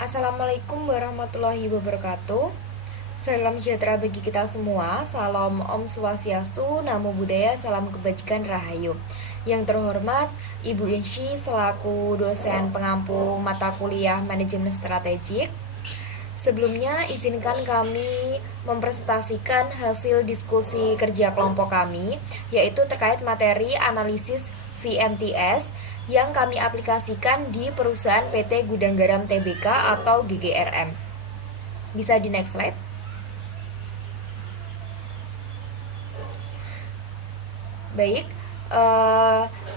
Assalamualaikum warahmatullahi wabarakatuh. Salam sejahtera bagi kita semua. Salam Om Swastiastu, Namo Buddhaya, salam kebajikan Rahayu. Yang terhormat Ibu Inci selaku dosen pengampu mata kuliah Manajemen Strategik. Sebelumnya izinkan kami mempresentasikan hasil diskusi kerja kelompok kami, yaitu terkait materi analisis VMTS yang kami aplikasikan di perusahaan PT Gudang Garam Tbk atau GGRM. Bisa di next slide. Baik,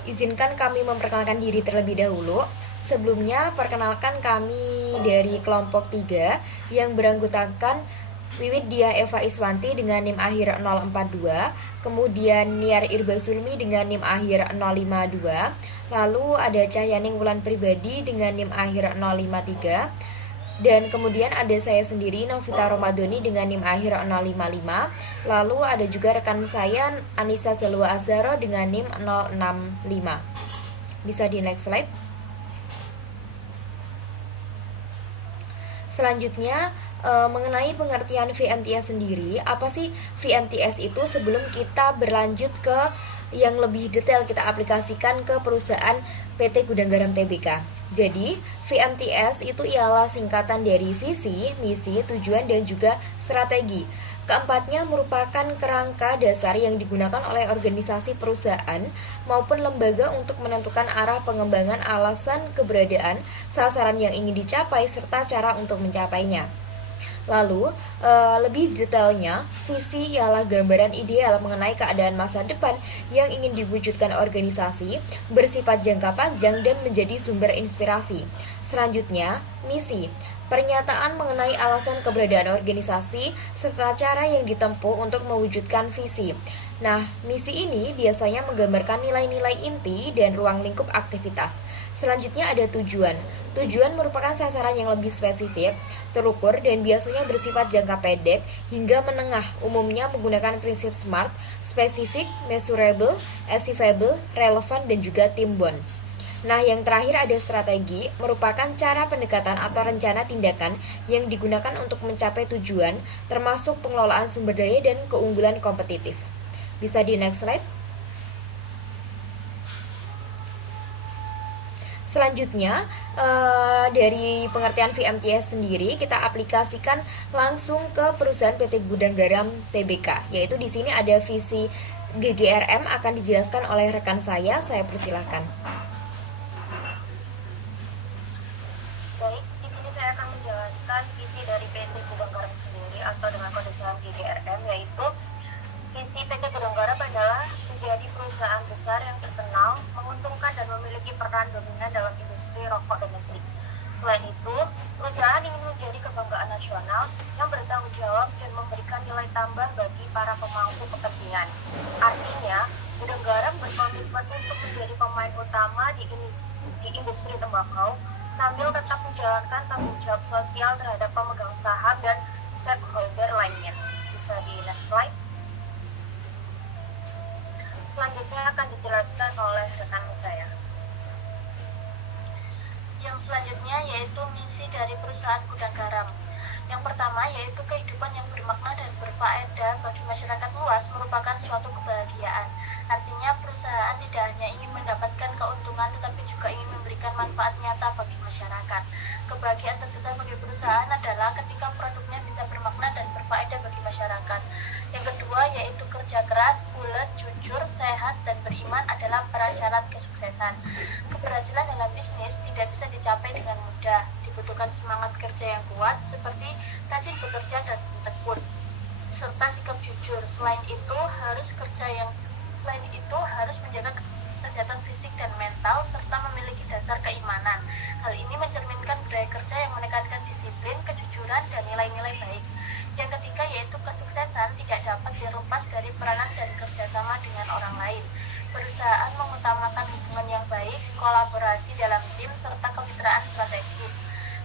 izinkan kami memperkenalkan diri terlebih dahulu. Sebelumnya, perkenalkan kami dari kelompok 3 yang beranggotakan Wiwit Dia Eva Iswanti dengan NIM akhir 042, kemudian Niar Irba Sulmi dengan NIM akhir 052, lalu ada Cahyaning Wulan Pribadi dengan NIM akhir 053, dan kemudian ada saya sendiri Novita Romadoni dengan NIM akhir 055. Lalu ada juga rekan saya Anissa Zalwa Azharo dengan NIM 065. Bisa di next slide. Selanjutnya mengenai pengertian VMTS sendiri. Apa sih VMTS itu? Sebelum kita berlanjut ke yang lebih detail, kita aplikasikan ke perusahaan PT Gudang Garam Tbk. Jadi, VMTS itu ialah singkatan dari visi, misi, tujuan, dan juga strategi. Keempatnya merupakan kerangka dasar yang digunakan oleh organisasi perusahaan maupun lembaga untuk menentukan arah pengembangan, alasan keberadaan, sasaran yang ingin dicapai, serta cara untuk mencapainya. Lalu, lebih detailnya, visi ialah gambaran ideal mengenai keadaan masa depan yang ingin diwujudkan organisasi, bersifat jangka panjang dan menjadi sumber inspirasi. Selanjutnya, misi, pernyataan mengenai alasan keberadaan organisasi serta cara yang ditempuh untuk mewujudkan visi. Nah, misi ini biasanya menggambarkan nilai-nilai inti dan ruang lingkup aktivitas. Selanjutnya ada tujuan. Tujuan merupakan sasaran yang lebih spesifik, terukur, dan biasanya bersifat jangka pendek hingga menengah, umumnya menggunakan prinsip SMART, spesifik, measurable, achievable, relevan, dan juga team bond. Nah, yang terakhir ada strategi, merupakan cara pendekatan atau rencana tindakan yang digunakan untuk mencapai tujuan, termasuk pengelolaan sumber daya dan keunggulan kompetitif. Bisa di next slide. Selanjutnya, dari pengertian VMTS sendiri kita aplikasikan langsung ke perusahaan PT Gudang Garam Tbk, yaitu di sini ada visi GGRM akan dijelaskan oleh rekan saya persilahkan. Baik, di sini saya akan menjelaskan visi dari PT Gudang Garam sendiri atau dengan kode saham GGRM, yaitu visi PT Gudang Garam adalah menjadi perusahaan besar yang terkenal, menguntungkan dan memiliki peran dominan dalam industri rokok domestik. Selain itu, perusahaan ingin menjadi kebanggaan nasional yang bertanggung jawab dan memberikan nilai tambah bagi para pemangku kepentingan. Artinya, Gudang Garam berkomitmen untuk menjadi pemain utama di industri tembakau sambil tetap menjalankan tanggung jawab sosial terhadap pemegang saham dan stakeholder lainnya. Bisa di next slide. Selanjutnya akan dijelaskan oleh rekan saya. Yang selanjutnya yaitu misi dari perusahaan Gudang Garam. Yang pertama yaitu kehidupan yang bermakna dan berfaedah bagi masyarakat luas merupakan suatu kebahagiaan. Artinya perusahaan tidak hanya ingin mendapatkan keuntungan tetapi juga ingin memberikan manfaat nyata bagi masyarakat. Kebahagiaan terbesar bagi perusahaan adalah ketika produknya bisa bermakna dan berfaedah bagi masyarakat. Yang kedua yaitu kerja keras, bulat, jujur, sehat, dan beriman adalah prasyarat kesuksesan. Keberhasilan dalam bisnis tidak bisa dicapai dengan mudah. Dibutuhkan semangat kerja yang kuat seperti rajin bekerja dan tekun, serta sikap jujur. Selain itu harus menjaga kesehatan fisik dan mental serta memiliki dasar keimanan. Hal ini mencerminkan budaya kerja yang menekankan disiplin, kejujuran, dan nilai-nilai baik. Yang ketiga yaitu kesuksesan tidak dapat dilepas dari peranan dan kerjasama dengan orang lain. Perusahaan mengutamakan hubungan yang baik, kolaborasi dalam tim, serta kemitraan strategis.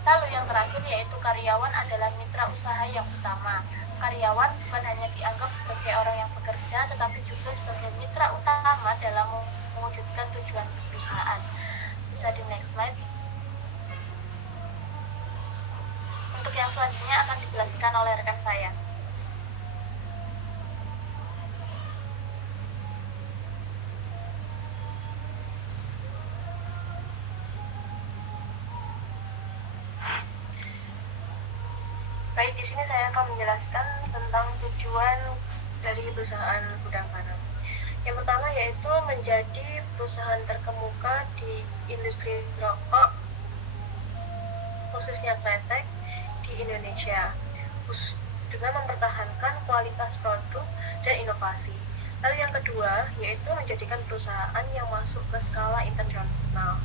Lalu yang terakhir yaitu karyawan adalah mitra usaha yang utama. Karyawan bukan hanya dianggap sebagai orang yang bekerja, tetapi juga sebagai mitra utama dalam mewujudkan tujuan perusahaan. Bisa di next slide. yang selanjutnya akan dijelaskan oleh rekan saya. Baik, di sini saya akan menjelaskan tentang tujuan dari perusahaan gudang garam. Yang pertama yaitu menjadi perusahaan terkemuka di industri rokok, khususnya kretek di Indonesia, dengan mempertahankan kualitas produk dan inovasi. Lalu yang kedua yaitu menjadikan perusahaan yang masuk ke skala internasional.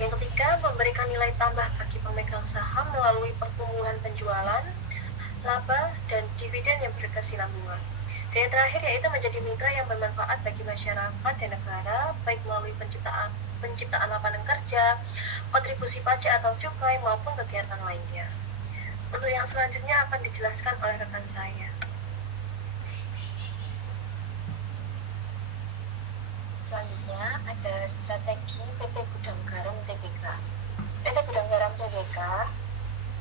Yang ketiga, memberikan nilai tambah bagi pemegang saham melalui pertumbuhan penjualan, laba, dan dividen yang berkesinambungan. Dan yang terakhir yaitu menjadi mitra yang bermanfaat bagi masyarakat dan negara, baik melalui penciptaan lapangan kerja, kontribusi pajak atau cukai, maupun kegiatan lainnya. Untuk yang selanjutnya akan dijelaskan oleh rekan saya. Selanjutnya ada strategi PT Gudang Garam Tbk. PT Gudang Garam Tbk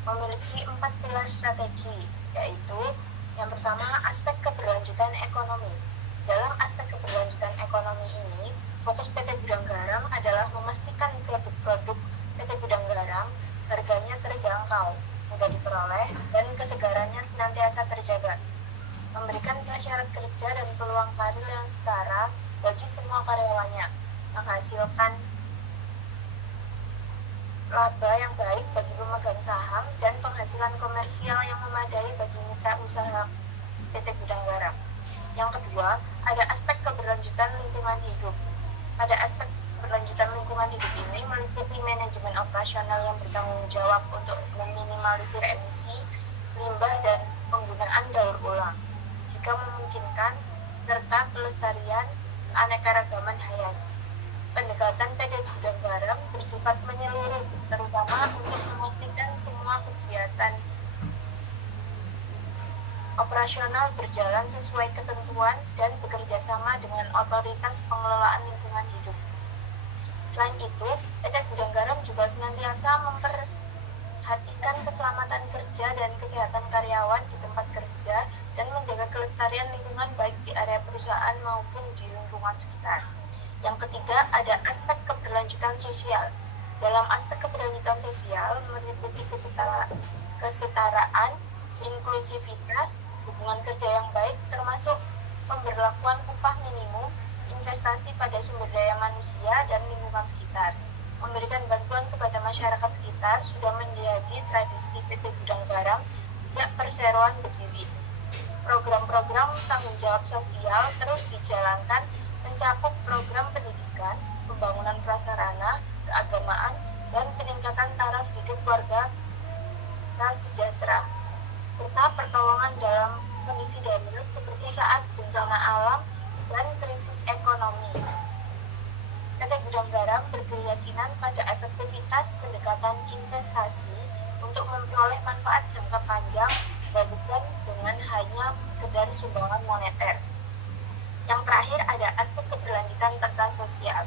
memiliki 4 pilar strategi, yaitu yang pertama aspek keberlanjutan ekonomi. Dalam aspek keberlanjutan ekonomi ini, fokus PT Gudang Garam adalah memastikan produk-produk PT Gudang Garam harganya terjangkau, mudah diperoleh, dan kesegarannya senantiasa terjaga. Memberikan syarat kerja dan peluang karir yang setara bagi semua karyawannya, menghasilkan laba yang baik bagi pemegang saham dan penghasilan komersial yang memadai bagi mitra usaha PT Gudang Garam. Yang kedua, ada aspek keberlanjutan lingkungan hidup. Pada aspek keberlanjutan lingkungan hidup ini meliputi manajemen operasional yang bertanggung jawab untuk meminimalisir emisi, limbah, dan penggunaan daur ulang, jika memungkinkan, serta pelestarian keanekaragaman hayati. Pendekatan PT Gudang Garam bersifat menyeluruh, terutama untuk memastikan semua kegiatan operasional berjalan sesuai ketentuan dan bekerja sama dengan otoritas pengelolaan lingkungan hidup. Selain itu, PT Gudang Garam juga senantiasa memperhatikan keselamatan kerja dan kesehatan karyawan di tempat kerja dan menjaga kelestarian lingkungan baik di area perusahaan maupun di lingkungan sekitar. Yang ketiga, ada aspek keberlanjutan sosial. Dalam aspek keberlanjutan sosial meliputi kesetaraan, inklusivitas, hubungan kerja yang baik, termasuk pemberlakuan upah minimum, investasi pada sumber daya manusia dan lingkungan sekitar. Memberikan bantuan kepada masyarakat sekitar sudah menjadi tradisi PT Gudang Garam sejak perseroan berdiri. Program-program tanggung jawab sosial terus dijalankan, mencakup program pendidikan, pembangunan prasarana, keagamaan, dan peningkatan taraf hidup warga prasejahtera, serta pertolongan dalam kondisi darurat seperti saat bencana alam dan krisis ekonomi. PT Gudang Garam berkeyakinan pada efektivitas pendekatan investasi untuk memperoleh manfaat jangka panjang bukan dengan hanya sekedar sumbangan moneter. Yang terakhir ada aspek keberlanjutan tata sosial.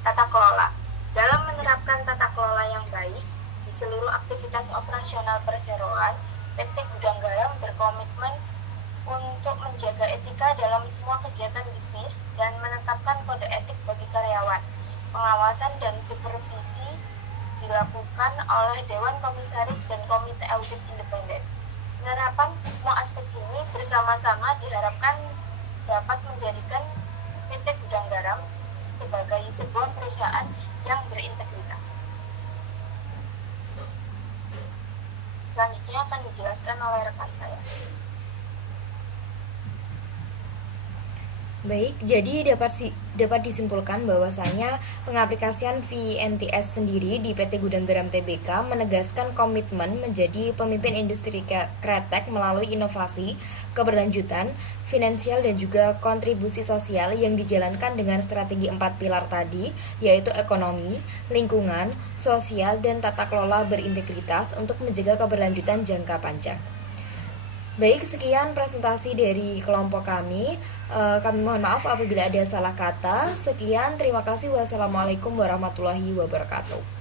Tata kelola. Dalam menerapkan tata kelola yang baik di seluruh aktivitas operasional perseroan, PT Gudang Garam berkomitmen untuk menjaga etika dalam semua kegiatan bisnis dan menetapkan kode etik bagi karyawan. Pengawasan dan supervisi dilakukan oleh Dewan Komisaris dan Komite Audit Independen. Penerapan semua aspek ini bersama-sama diharapkan dapat menjadikan PT Gudang Garam sebagai sebuah perusahaan yang berintegritas. Selanjutnya akan dijelaskan oleh rekan saya. Baik, jadi dapat disimpulkan bahwasanya pengaplikasian VMTS sendiri di PT Gudang Garam Tbk menegaskan komitmen menjadi pemimpin industri kretek melalui inovasi, keberlanjutan, finansial, dan juga kontribusi sosial yang dijalankan dengan strategi 4 pilar tadi, yaitu ekonomi, lingkungan, sosial, dan tata kelola berintegritas untuk menjaga keberlanjutan jangka panjang. Baik, sekian presentasi dari kelompok kami. Kami mohon maaf apabila ada salah kata. Sekian, terima kasih. Wassalamualaikum warahmatullahi wabarakatuh.